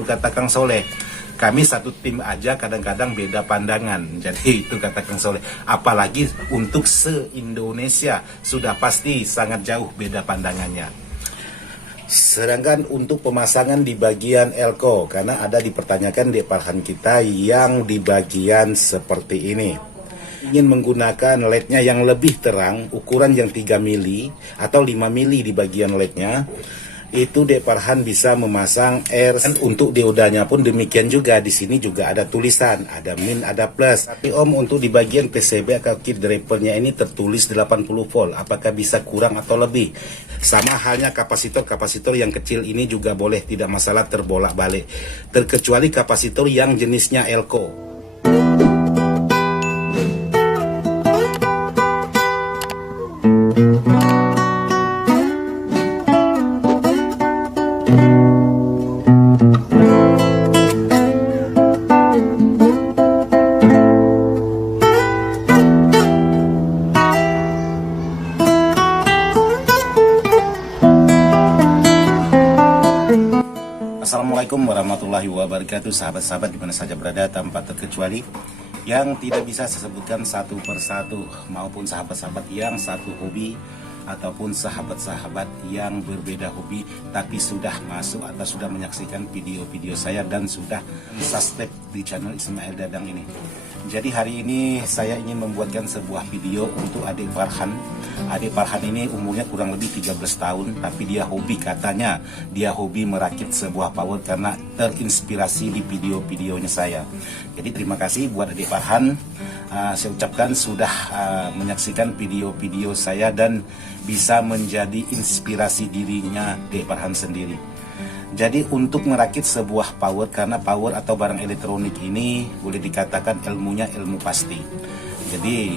betul kata Kang Soleh. Kami satu tim aja kadang-kadang beda pandangan. Jadi itu kata Kang Soleh. Apalagi untuk se-Indonesia sudah pasti sangat jauh beda pandangannya. Sedangkan untuk pemasangan di bagian elko, karena ada dipertanyakan di Farhan kita yang di bagian seperti ini. Ingin menggunakan LED-nya yang lebih terang, ukuran yang 3 mili atau 5 mili di bagian LED-nya, itu Dek Farhan bisa memasang R. Untuk diodanya pun demikian juga. Di sini juga ada tulisan, ada min, ada plus. Tapi Om, untuk di bagian PCB atau kit drivernya ini tertulis 80 volt. Apakah bisa kurang atau lebih? Sama halnya kapasitor yang kecil ini juga boleh, tidak masalah terbolak-balik. Terkecuali kapasitor yang jenisnya elko. Assalamualaikum warahmatullahi wabarakatuh, sahabat-sahabat dimana saja berada tanpa terkecuali, yang tidak bisa saya sebutkan satu persatu, maupun sahabat-sahabat yang satu hobi ataupun sahabat-sahabat yang berbeda hobi tapi sudah masuk atau sudah menyaksikan video-video saya dan sudah subscribe di channel Ismail Dadang ini. Jadi hari ini saya ingin membuatkan sebuah video untuk adik Farhan. Adik Farhan ini umurnya kurang lebih 13 tahun, tapi dia hobi, katanya dia hobi merakit sebuah power karena terinspirasi di video-videonya saya. Jadi terima kasih buat adik Farhan. Saya ucapkan sudah menyaksikan video-video saya dan bisa menjadi inspirasi dirinya adik Farhan sendiri. Jadi untuk merakit sebuah power, karena power atau barang elektronik ini boleh dikatakan ilmunya ilmu pasti. Jadi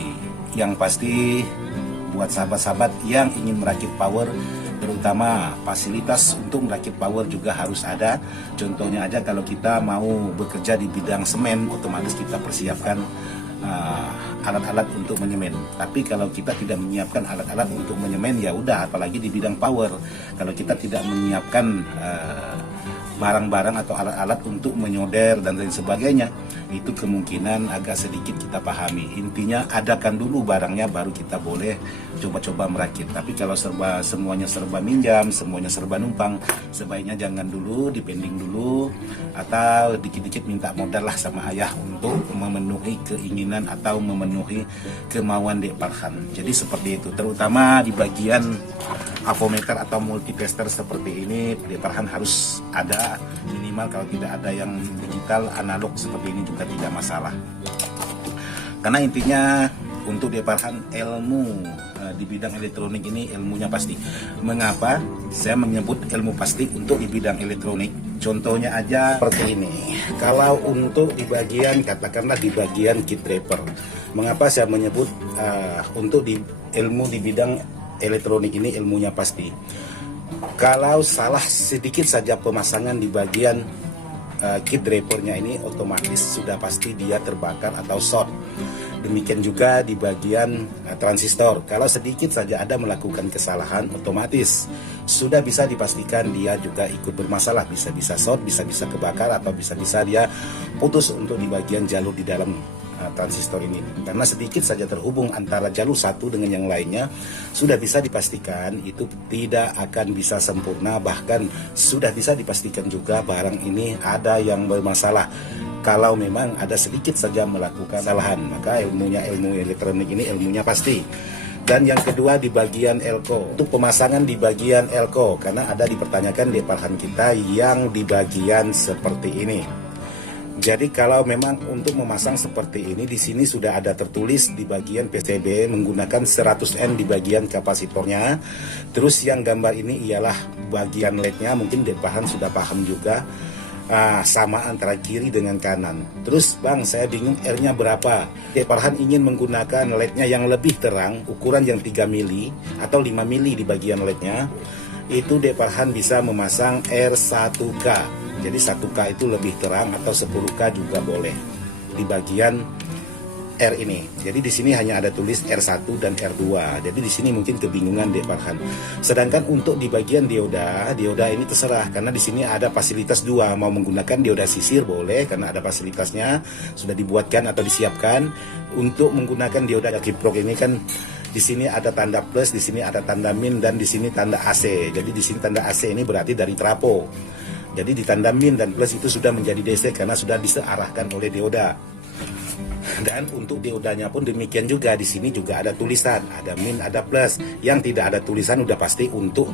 yang pasti buat sahabat-sahabat yang ingin merakit power, terutama fasilitas untuk merakit power juga harus ada. Contohnya aja kalau kita mau bekerja di bidang semen, otomatis kita persiapkan alat-alat untuk menyemen. Tapi kalau kita tidak menyiapkan alat-alat untuk menyemen, ya udah, apalagi di bidang power. Kalau kita tidak menyiapkan barang-barang atau alat-alat untuk menyoder dan lain sebagainya, itu kemungkinan agak sedikit kita pahami. Intinya adakan dulu barangnya, baru kita boleh coba-coba merakit. Tapi kalau semuanya serba minjam, semuanya serba numpang, sebaiknya jangan dulu, dipending dulu, atau dikit-dikit minta modal lah sama ayah untuk memenuhi keinginan atau memenuhi kemauan Dek Farhan. Jadi seperti itu, terutama di bagian avometer atau multitester seperti ini, Dek Farhan harus ada, minimal kalau tidak ada yang digital analog seperti ini juga tidak masalah. Karena intinya untuk Dek Farhan, ilmu di bidang elektronik ini ilmunya pasti. Mengapa saya menyebut ilmu pasti untuk di bidang elektronik? Contohnya aja seperti ini. Kalau untuk di bagian, katakanlah di bagian kit driver, mengapa saya menyebut untuk di ilmu di bidang elektronik ini ilmunya pasti? Kalau salah sedikit saja pemasangan di bagian kit drivernya ini, otomatis sudah pasti dia terbakar atau short. Demikian juga di bagian transistor. Kalau sedikit saja ada melakukan kesalahan, otomatis sudah bisa dipastikan dia juga ikut bermasalah. Bisa-bisa short, bisa-bisa kebakar, atau bisa-bisa dia putus untuk di bagian jalur di dalam transistor ini. Karena sedikit saja terhubung antara jalur satu dengan yang lainnya, sudah bisa dipastikan itu tidak akan bisa sempurna. Bahkan sudah bisa dipastikan juga barang ini ada yang bermasalah. Kalau memang ada sedikit saja melakukan kesalahan, maka ilmu elektronik ini ilmunya pasti. Dan yang kedua di bagian elko, untuk pemasangan di bagian elko, karena ada dipertanyakan di Farhan kita yang di bagian seperti ini. Jadi kalau memang untuk memasang seperti ini, di sini sudah ada tertulis di bagian PCB menggunakan 100N di bagian kapasitornya. Terus yang gambar ini ialah bagian LED-nya, mungkin Dek Farhan sudah paham juga. Sama antara kiri dengan kanan. Terus Bang, saya bingung R-nya berapa? Dek Farhan ingin menggunakan LED-nya yang lebih terang, ukuran yang 3 mili atau 5 mili di bagian LED-nya. Itu Dek Farhan bisa memasang R1K. Jadi 1K itu lebih terang, atau 10K juga boleh. Di bagian R ini. Jadi di sini hanya ada tulis R1 dan R2. Jadi di sini mungkin kebingungan Dek Farhan. Sedangkan untuk di bagian dioda ini terserah karena di sini ada fasilitas dua. Mau menggunakan dioda sisir boleh karena ada fasilitasnya sudah dibuatkan atau disiapkan. Untuk menggunakan dioda kiprok ini kan di sini ada tanda plus, di sini ada tanda min dan di sini tanda AC. Jadi di sini tanda AC ini berarti dari trapo. Jadi di tanda min dan plus itu sudah menjadi DC karena sudah disearahkan oleh dioda. Dan untuk diodanya pun demikian juga, di sini juga ada tulisan, ada min, ada plus. Yang tidak ada tulisan udah pasti untuk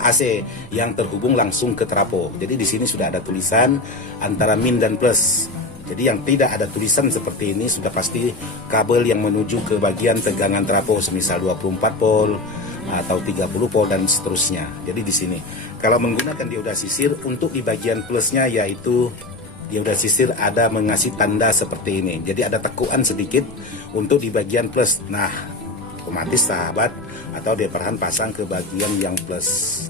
AC yang terhubung langsung ke trapo. Jadi di sini sudah ada tulisan antara min dan plus. Jadi yang tidak ada tulisan seperti ini sudah pasti kabel yang menuju ke bagian tegangan trapo, semisal 24 volt atau 30 volt dan seterusnya. Jadi di sini kalau menggunakan dioda sisir, untuk di bagian plusnya yaitu dioda sisir ada mengasih tanda seperti ini. Jadi ada tekuan sedikit untuk di bagian plus. Nah, otomatis sahabat atau Dek Farhan pasang ke bagian yang plus.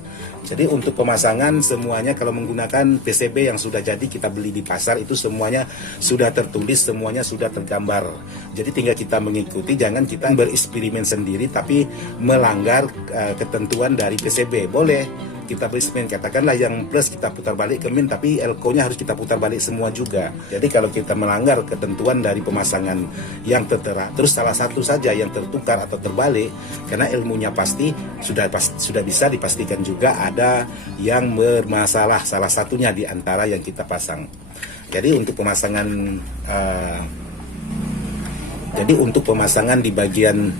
Jadi untuk pemasangan semuanya kalau menggunakan PCB yang sudah jadi kita beli di pasar itu semuanya sudah tertulis, semuanya sudah tergambar. Jadi tinggal kita mengikuti, jangan kita bereksperimen sendiri tapi melanggar ketentuan dari PCB. Boleh kita bereksperimen, katakanlah yang plus kita putar balik ke min tapi elko-nya harus kita putar balik semua juga. Jadi kalau kita melanggar ketentuan dari pemasangan yang tertera, terus salah satu saja yang tertukar atau terbalik, karena ilmunya pasti sudah bisa dipastikan juga ada yang bermasalah salah satunya di antara yang kita pasang. Jadi untuk pemasangan di bagian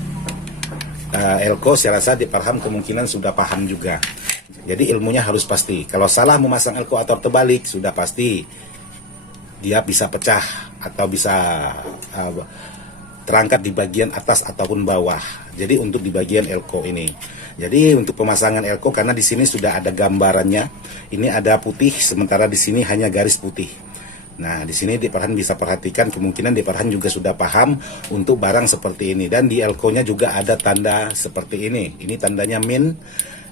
elko saya rasa Dek Farhan kemungkinan sudah paham juga. Jadi ilmunya harus pasti. Kalau salah memasang elko atau terbalik sudah pasti dia bisa pecah atau bisa terangkat di bagian atas ataupun bawah. Jadi untuk di bagian elko ini. Jadi untuk pemasangan elko karena di sini sudah ada gambarannya. Ini ada putih sementara di sini hanya garis putih. Nah, di sini Dek Farhan bisa perhatikan kemungkinan Dek Farhan juga sudah paham untuk barang seperti ini. Dan di elko-nya juga ada tanda seperti ini. Ini tandanya min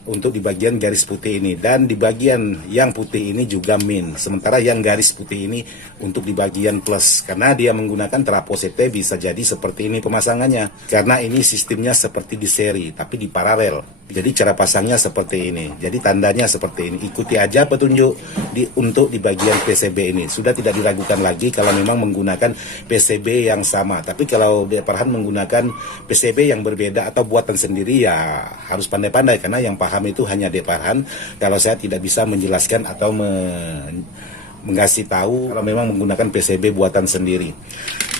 untuk di bagian garis putih ini, dan di bagian yang putih ini juga min, sementara yang garis putih ini untuk di bagian plus. Karena dia menggunakan trapo CT bisa jadi seperti ini pemasangannya, karena ini sistemnya seperti di seri tapi di paralel. Jadi cara pasangnya seperti ini, jadi tandanya seperti ini. Ikuti aja petunjuk untuk di bagian PCB ini, sudah tidak diragukan lagi kalau memang menggunakan PCB yang sama. Tapi kalau Dek Farhan menggunakan PCB yang berbeda atau buatan sendiri ya harus pandai-pandai, karena yang paham itu hanya Dek Farhan. Kalau saya tidak bisa menjelaskan atau mengasih tahu kalau memang menggunakan PCB buatan sendiri.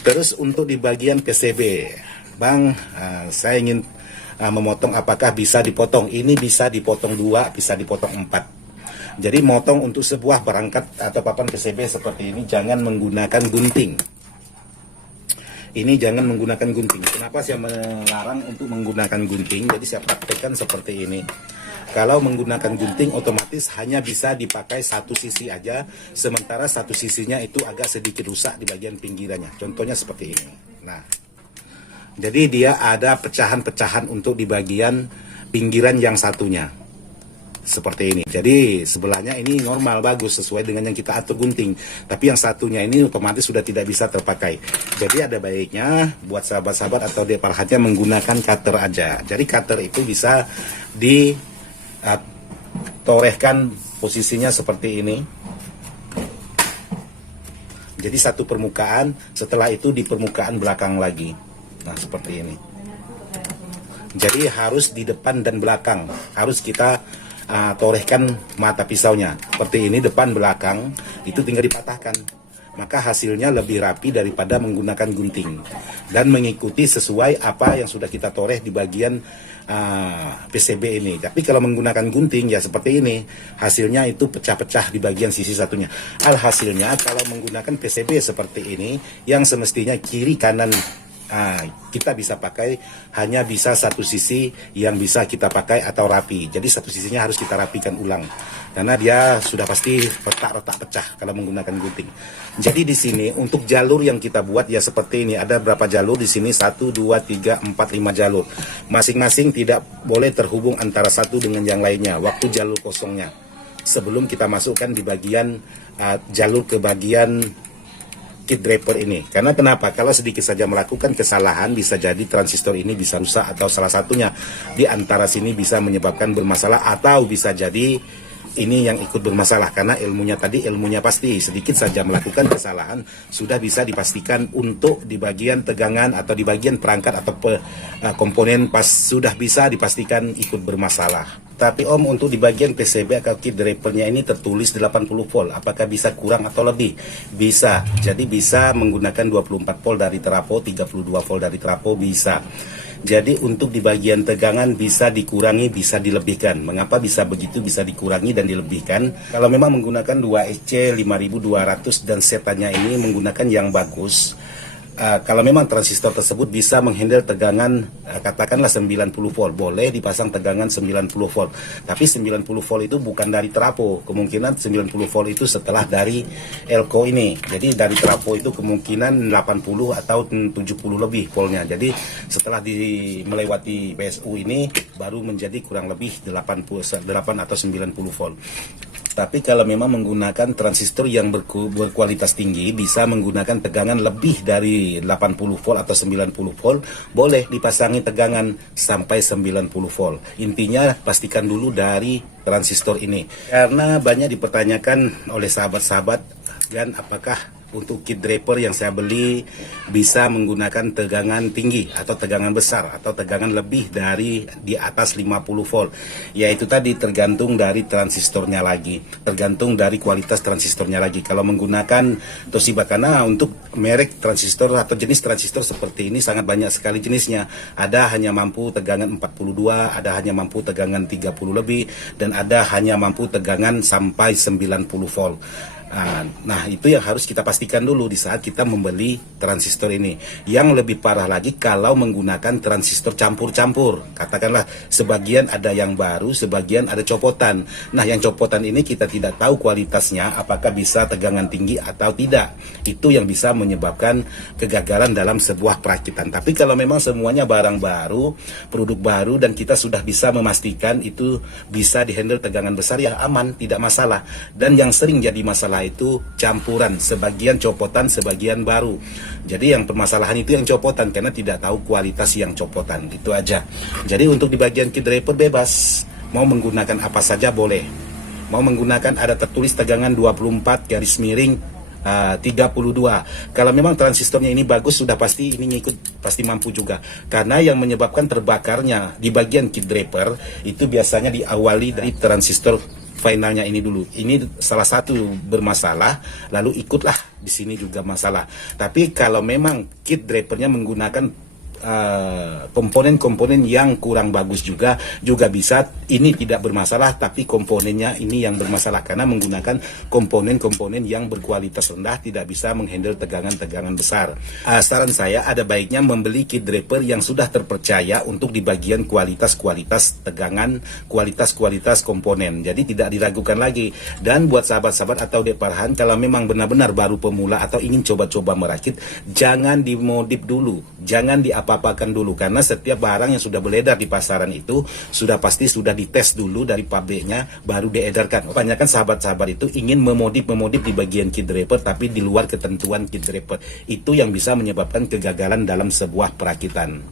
Terus untuk di bagian PCB, Bang, saya ingin memotong, apakah bisa dipotong? Ini bisa dipotong 2, bisa dipotong 4. Jadi motong untuk sebuah perangkat atau papan PCB seperti ini jangan menggunakan gunting. Ini jangan menggunakan gunting. Kenapa saya melarang untuk menggunakan gunting? Jadi saya praktekkan seperti ini. Kalau menggunakan gunting otomatis hanya bisa dipakai satu sisi aja, sementara satu sisinya itu agak sedikit rusak di bagian pinggirannya. Contohnya seperti ini. Nah, jadi dia ada pecahan-pecahan untuk di bagian pinggiran yang satunya. Seperti ini. Jadi sebelahnya ini normal, bagus, sesuai dengan yang kita atur gunting. Tapi yang satunya ini otomatis sudah tidak bisa terpakai. Jadi ada baiknya buat sahabat-sahabat atau Dek Farhan menggunakan cutter aja. Jadi cutter itu bisa ditorehkan posisinya seperti ini. Jadi satu permukaan, setelah itu di permukaan belakang lagi. Nah, seperti ini. Jadi harus di depan dan belakang. Harus kita torehkan mata pisaunya. Seperti ini, depan belakang, itu tinggal dipatahkan. Maka hasilnya lebih rapi daripada menggunakan gunting. Dan mengikuti sesuai apa yang sudah kita toreh di bagian PCB ini. Tapi kalau menggunakan gunting ya seperti ini, hasilnya itu pecah-pecah di bagian sisi satunya. Alhasilnya kalau menggunakan PCB seperti ini, yang semestinya kiri kanan kita bisa pakai, hanya bisa satu sisi yang bisa kita pakai atau rapi. Jadi satu sisinya harus kita rapikan ulang karena dia sudah pasti retak-retak pecah kalau menggunakan gunting. Jadi di sini untuk jalur yang kita buat ya seperti ini. Ada berapa jalur di sini? 1, 2, 3, 4, 5 jalur. Masing-masing tidak boleh terhubung antara satu dengan yang lainnya. Waktu jalur kosongnya sebelum kita masukkan di bagian jalur ke bagian kit draper ini. Karena kenapa? Kalau sedikit saja melakukan kesalahan, bisa jadi transistor ini bisa rusak, atau salah satunya di antara sini bisa menyebabkan bermasalah, atau bisa jadi ini yang ikut bermasalah karena ilmunya pasti sedikit saja melakukan kesalahan sudah bisa dipastikan untuk di bagian tegangan atau di bagian perangkat atau komponen pas sudah bisa dipastikan ikut bermasalah. Tapi Om, untuk di bagian PCB atau kit drapernya ini tertulis 80 volt. Apakah bisa kurang atau lebih? Bisa. Jadi bisa menggunakan 24 volt dari trafo, 32 volt dari trafo bisa. Jadi untuk di bagian tegangan bisa dikurangi, bisa dilebihkan. Mengapa bisa begitu, bisa dikurangi dan dilebihkan? Kalau memang menggunakan 2EC 5200 dan setannya ini menggunakan yang bagus, kalau memang transistor tersebut bisa menghandle tegangan katakanlah 90 volt, boleh dipasang tegangan 90 volt. Tapi 90 volt itu bukan dari trafo, kemungkinan 90 volt itu setelah dari elko ini. Jadi dari trafo itu kemungkinan 80 atau 70 lebih voltnya. Jadi setelah melewati PSU ini baru menjadi kurang lebih 88 atau 90 volt. Tapi kalau memang menggunakan transistor yang berkualitas tinggi, bisa menggunakan tegangan lebih dari 80 volt atau 90 volt, boleh dipasangi tegangan sampai 90 volt. Intinya pastikan dulu dari transistor ini. Karena banyak dipertanyakan oleh sahabat-sahabat, dan apakah untuk kit draper yang saya beli bisa menggunakan tegangan tinggi atau tegangan besar atau tegangan lebih dari di atas 50 volt. Yaitu tadi tergantung dari transistornya lagi, tergantung dari kualitas transistornya lagi. Kalau menggunakan Toshiba, karena untuk merek transistor atau jenis transistor seperti ini sangat banyak sekali jenisnya. Ada hanya mampu tegangan 42, ada hanya mampu tegangan 30 lebih, dan ada hanya mampu tegangan sampai 90 volt. Nah, itu yang harus kita pastikan dulu di saat kita membeli transistor ini. Yang lebih parah lagi kalau menggunakan transistor campur-campur. Katakanlah sebagian ada yang baru, sebagian ada copotan. Nah, yang copotan ini kita tidak tahu kualitasnya, apakah bisa tegangan tinggi atau tidak. Itu yang bisa menyebabkan kegagalan dalam sebuah perakitan. Tapi kalau memang semuanya barang baru, produk baru, dan kita sudah bisa memastikan itu bisa dihandle tegangan besar, ya aman, tidak masalah. Dan yang sering jadi masalah itu campuran, sebagian copotan, sebagian baru. Jadi yang permasalahan itu yang copotan, karena tidak tahu kualitas yang copotan. Itu aja. Jadi untuk di bagian kit draper bebas, mau menggunakan apa saja boleh. Mau menggunakan ada tertulis tegangan 24 garis miring 32. Kalau memang transistornya ini bagus, sudah pasti ini ngikut, pasti mampu juga. Karena yang menyebabkan terbakarnya di bagian kit draper itu biasanya diawali dari transistor finalnya ini dulu. Ini salah satu bermasalah, lalu ikutlah di sini juga masalah. Tapi kalau memang kit drapernya menggunakan komponen-komponen yang kurang bagus juga bisa, ini tidak bermasalah, tapi komponennya ini yang bermasalah karena menggunakan komponen-komponen yang berkualitas rendah, tidak bisa menghandle tegangan-tegangan besar. Saran saya ada baiknya membeli kit draper yang sudah terpercaya untuk di bagian kualitas-kualitas tegangan, kualitas-kualitas komponen. Jadi tidak diragukan lagi. Dan buat sahabat-sahabat atau deparhan, kalau memang benar-benar baru pemula atau ingin coba-coba merakit, jangan dimodif dulu, jangan apa-apakan dulu, karena setiap barang yang sudah beredar di pasaran itu sudah pasti sudah dites dulu dari pabriknya baru diedarkan. Kebanyakan sahabat-sahabat itu ingin memodif di bagian kit draper tapi di luar ketentuan kit draper. Itu yang bisa menyebabkan kegagalan dalam sebuah perakitan.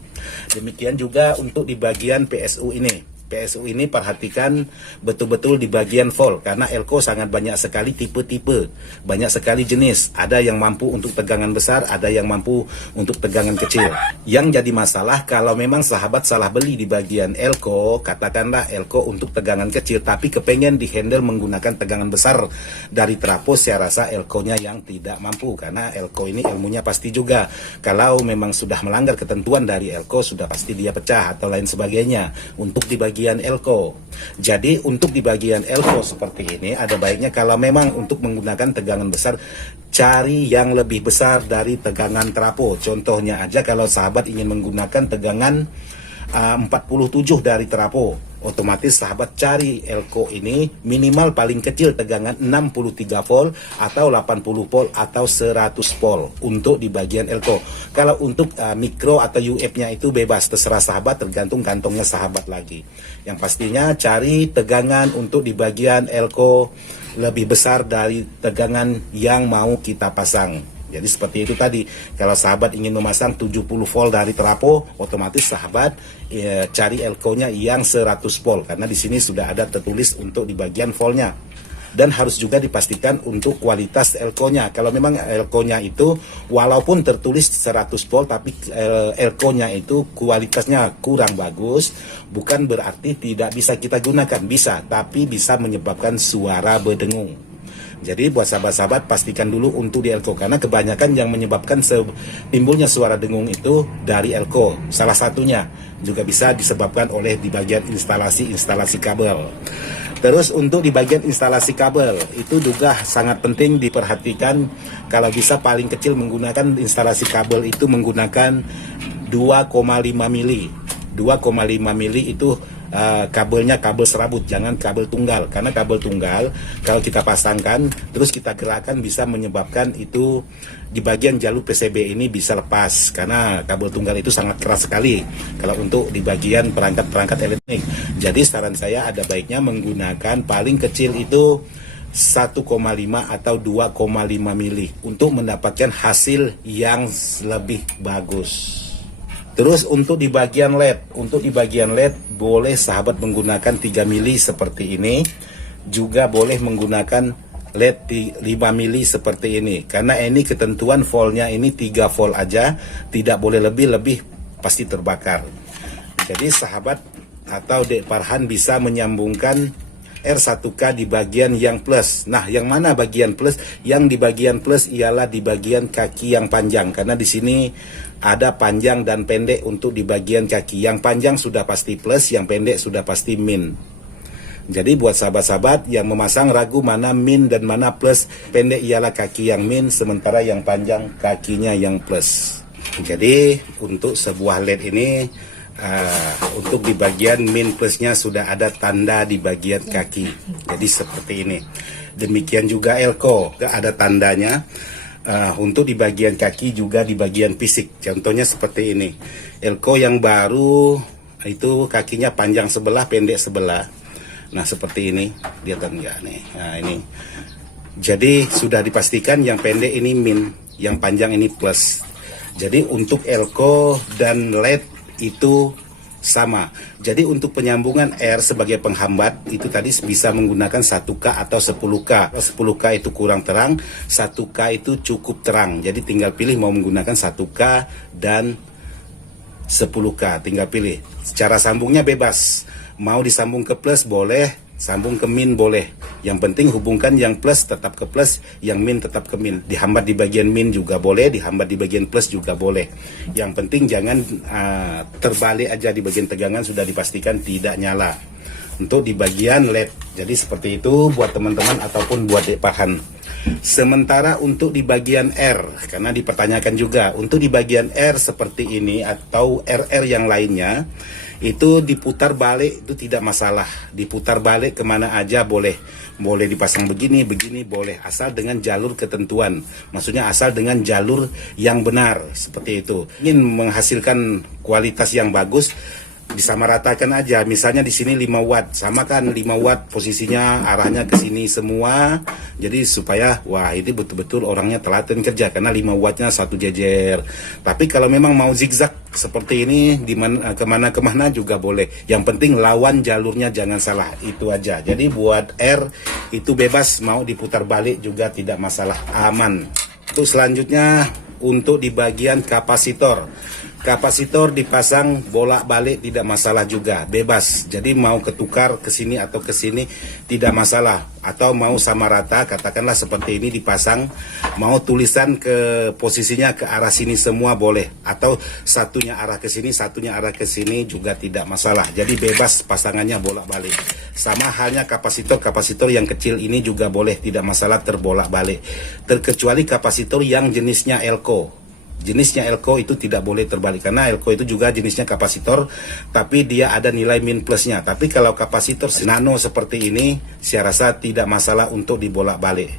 Demikian juga untuk di bagian PSU ini. PSU ini perhatikan betul-betul di bagian volt, karena elko sangat banyak sekali tipe-tipe, banyak sekali jenis. Ada yang mampu untuk tegangan besar, ada yang mampu untuk tegangan kecil. Yang jadi masalah kalau memang sahabat salah beli di bagian elko, katakanlah elko untuk tegangan kecil, tapi kepengen dihandle menggunakan tegangan besar dari trafo, saya rasa elkonya yang tidak mampu, karena elko ini ilmunya pasti juga. Kalau memang sudah melanggar ketentuan dari elko, sudah pasti dia pecah atau lain sebagainya. Untuk di bagian elko. Jadi untuk di bagian elko seperti ini ada baiknya kalau memang untuk menggunakan tegangan besar, cari yang lebih besar dari tegangan trafo. Contohnya aja kalau sahabat ingin menggunakan tegangan 47 dari trafo, otomatis sahabat cari elko ini minimal paling kecil tegangan 63 volt atau 80 volt atau 100 volt untuk di bagian elko. Kalau untuk mikro atau UF-nya itu bebas, terserah sahabat, tergantung kantongnya sahabat lagi. Yang pastinya cari tegangan untuk di bagian elko lebih besar dari tegangan yang mau kita pasang. Jadi seperti itu tadi, kalau sahabat ingin memasang 70 volt dari trafo, otomatis sahabat cari elko-nya yang 100 volt, karena di sini sudah ada tertulis untuk di bagian voltnya. Dan harus juga dipastikan untuk kualitas elko-nya. Kalau memang elko-nya itu walaupun tertulis 100 volt tapi elko-nya itu kualitasnya kurang bagus, bukan berarti tidak bisa kita gunakan. Bisa, tapi bisa menyebabkan suara berdengung. Jadi buat sahabat-sahabat pastikan dulu untuk di elko, karena kebanyakan yang menyebabkan timbulnya suara dengung itu dari elko. Salah satunya juga bisa disebabkan oleh di bagian instalasi kabel. Terus untuk di bagian instalasi kabel itu juga sangat penting diperhatikan. Kalau bisa paling kecil menggunakan instalasi kabel itu menggunakan 2,5 mili. 2,5 mili itu kabelnya kabel serabut, jangan kabel tunggal. Karena kabel tunggal kalau kita pasangkan terus kita gerakkan bisa menyebabkan itu di bagian jalur PCB ini bisa lepas, karena kabel tunggal itu sangat keras sekali kalau untuk di bagian perangkat-perangkat elektronik. Jadi saran saya ada baiknya menggunakan paling kecil itu 1,5 atau 2,5 mili untuk mendapatkan hasil yang lebih bagus. Terus untuk di bagian LED, boleh sahabat menggunakan 3 mili seperti ini, juga boleh menggunakan LED 5 mili seperti ini. Karena ini ketentuan voltnya ini 3 volt aja, tidak boleh lebih pasti terbakar. Jadi sahabat atau Dek Farhan bisa menyambungkan R1K di bagian yang plus. Nah, yang mana bagian plus? Yang di bagian plus ialah di bagian kaki yang panjang, karena di sini ada panjang dan pendek untuk di bagian kaki. Yang panjang sudah pasti plus, yang pendek sudah pasti min. Jadi buat sahabat-sahabat yang memasang ragu mana min dan mana plus, pendek ialah kaki yang min, sementara yang panjang kakinya yang plus. Jadi untuk sebuah LED ini untuk di bagian min plusnya sudah ada tanda di bagian kaki. Jadi seperti ini. Demikian juga elko, ada tandanya. Untuk di bagian kaki juga di bagian fisik. Contohnya seperti ini. Elko yang baru itu kakinya panjang sebelah, pendek sebelah. Nah seperti ini, lihat enggak nih. Nah ini. Jadi sudah dipastikan yang pendek ini min, yang panjang ini plus. Jadi untuk elko dan LED itu sama. Jadi untuk penyambungan R sebagai penghambat itu tadi bisa menggunakan 1K atau 10K. 10K itu kurang terang, 1K itu cukup terang. Jadi tinggal pilih mau menggunakan 1K dan 10K, tinggal pilih. Cara sambungnya bebas. Mau disambung ke plus boleh, sambung ke min boleh. Yang penting hubungkan yang plus tetap ke plus, yang min tetap ke min. Dihambat di bagian min juga boleh, dihambat di bagian plus juga boleh. Yang penting jangan terbalik aja di bagian tegangan, sudah dipastikan tidak nyala. Untuk di bagian LED. Jadi seperti itu buat teman-teman ataupun buat Dek Farhan. Sementara untuk di bagian R, karena dipertanyakan juga, untuk di bagian R seperti ini atau RR yang lainnya, itu diputar balik itu tidak masalah. Diputar balik kemana aja boleh. Boleh dipasang begini boleh, asal dengan jalur ketentuan. Maksudnya asal dengan jalur yang benar, seperti itu. Ingin menghasilkan kualitas yang bagus, disamaratakan aja. Misalnya di sini 5 watt, sama kan 5 watt posisinya arahnya ke sini semua. Jadi supaya wah ini betul-betul orangnya telaten kerja, karena 5 wattnya satu jejer. Tapi kalau memang mau zigzag seperti ini kemana-kemana juga boleh. Yang penting lawan jalurnya jangan salah, itu aja. Jadi buat R itu bebas, mau diputar balik juga tidak masalah, aman. Untuk selanjutnya untuk di bagian kapasitor. Kapasitor dipasang bolak-balik tidak masalah juga, bebas. Jadi mau ketukar ke sini atau ke sini tidak masalah. Atau mau sama rata, katakanlah seperti ini dipasang, mau tulisan ke posisinya ke arah sini semua boleh. Atau satunya arah ke sini, satunya arah ke sini juga tidak masalah. Jadi bebas pasangannya bolak-balik. Sama halnya kapasitor yang kecil ini juga boleh, tidak masalah terbolak-balik. Terkecuali kapasitor yang jenisnya elko. Jenisnya elko itu tidak boleh terbalik, karena elko itu juga jenisnya kapasitor, tapi dia ada nilai min plusnya. Tapi kalau kapasitor nano seperti ini, saya rasa tidak masalah untuk dibolak-balik.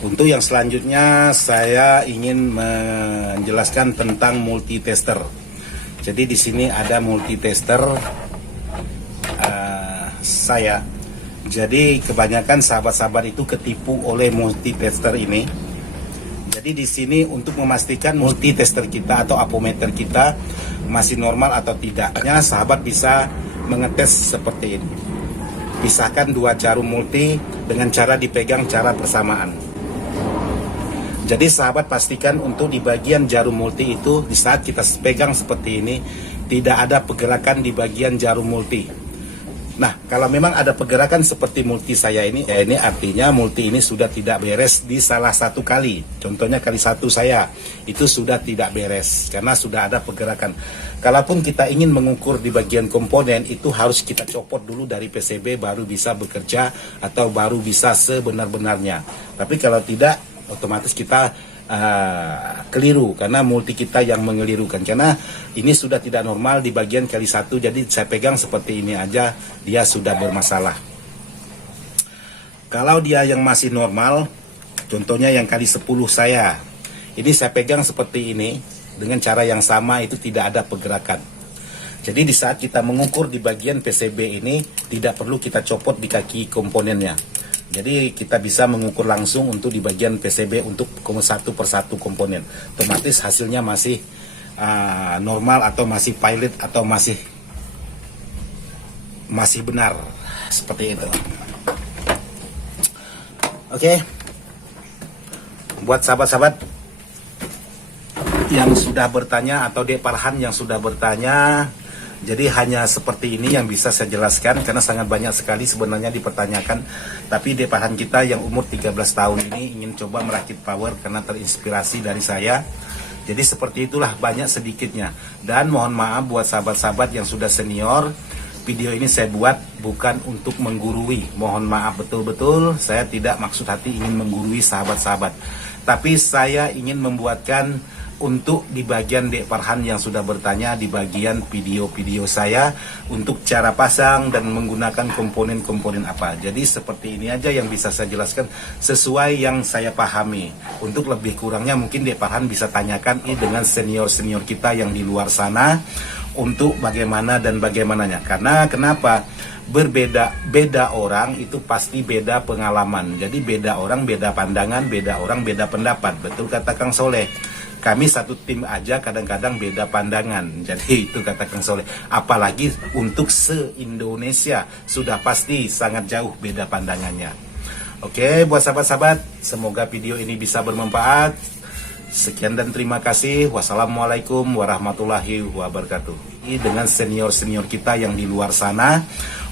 Untuk yang selanjutnya, saya ingin menjelaskan tentang multitester. Jadi di sini ada multitester saya. Jadi kebanyakan sahabat-sahabat itu ketipu oleh multitester ini. Jadi di sini untuk memastikan multitester kita atau apometer kita masih normal atau tidaknya, sahabat bisa mengetes seperti ini. Pisahkan dua jarum multi dengan cara dipegang cara bersamaan. Jadi sahabat pastikan untuk di bagian jarum multi itu di saat kita pegang seperti ini tidak ada pergerakan di bagian jarum multi. Nah, kalau memang ada pergerakan seperti multi saya ini, ini artinya multi ini sudah tidak beres di salah satu kali. Contohnya kali satu saya, itu sudah tidak beres karena sudah ada pergerakan. Kalaupun kita ingin mengukur di bagian komponen, itu harus kita copot dulu dari PCB baru bisa bekerja atau baru bisa sebenar-benarnya. Tapi kalau tidak, otomatis kita keliru karena multi kita yang mengelirukan, karena ini sudah tidak normal di bagian kali satu. Jadi saya pegang seperti ini aja dia sudah bermasalah. Kalau dia yang masih normal, contohnya yang kali 10 saya ini saya pegang seperti ini dengan cara yang sama, itu tidak ada pergerakan. Jadi di saat kita mengukur di bagian PCB ini tidak perlu kita copot di kaki komponennya. Jadi kita bisa mengukur langsung untuk di bagian PCB untuk satu persatu komponen. Otomatis hasilnya masih normal atau masih pilot atau masih benar seperti itu. Oke. Buat sahabat-sahabat yang sudah bertanya atau Dek Farhan yang sudah bertanya, jadi hanya seperti ini yang bisa saya jelaskan karena sangat banyak sekali sebenarnya dipertanyakan. Tapi Dek Farhan kita yang umur 13 tahun ini ingin coba merakit power karena terinspirasi dari saya. Jadi seperti itulah, banyak sedikitnya. Dan mohon maaf buat sahabat-sahabat yang sudah senior, video ini saya buat bukan untuk menggurui. Mohon maaf betul-betul, saya tidak maksud hati ingin menggurui sahabat-sahabat. Tapi saya ingin membuatkan untuk di bagian Dek Farhan yang sudah bertanya di bagian video-video saya untuk cara pasang dan menggunakan komponen-komponen apa. Jadi seperti ini aja yang bisa saya jelaskan sesuai yang saya pahami. Untuk lebih kurangnya mungkin Dek Farhan bisa tanyakan ini dengan senior-senior kita yang di luar sana untuk bagaimana dan bagaimananya. Karena kenapa? Beda orang itu pasti beda pengalaman. Jadi beda orang beda pandangan, beda orang beda pendapat. Betul kata Kang Soleh. Kami satu tim aja kadang-kadang beda pandangan. Jadi itu kata Kang Soleh. Apalagi untuk se-Indonesia sudah pasti sangat jauh beda pandangannya. Oke, buat sahabat-sahabat, semoga video ini bisa bermanfaat. Sekian dan terima kasih. Wassalamualaikum warahmatullahi wabarakatuh. Dengan senior-senior kita yang di luar sana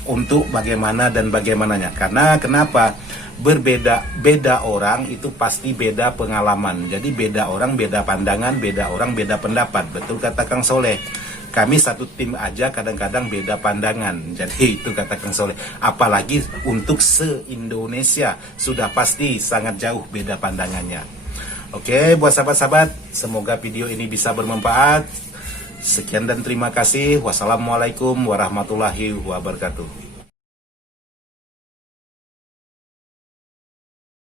untuk bagaimana dan bagaimananya. Karena kenapa? Beda orang itu pasti beda pengalaman. Jadi beda orang beda pandangan, beda orang beda pendapat. Betul kata Kang Soleh. Kami satu tim aja kadang-kadang beda pandangan. Jadi itu kata Kang Soleh. Apalagi untuk se-Indonesia sudah pasti sangat jauh beda pandangannya. Oke, buat sahabat-sahabat, semoga video ini bisa bermanfaat. Sekian dan terima kasih. Wassalamualaikum warahmatullahi wabarakatuh.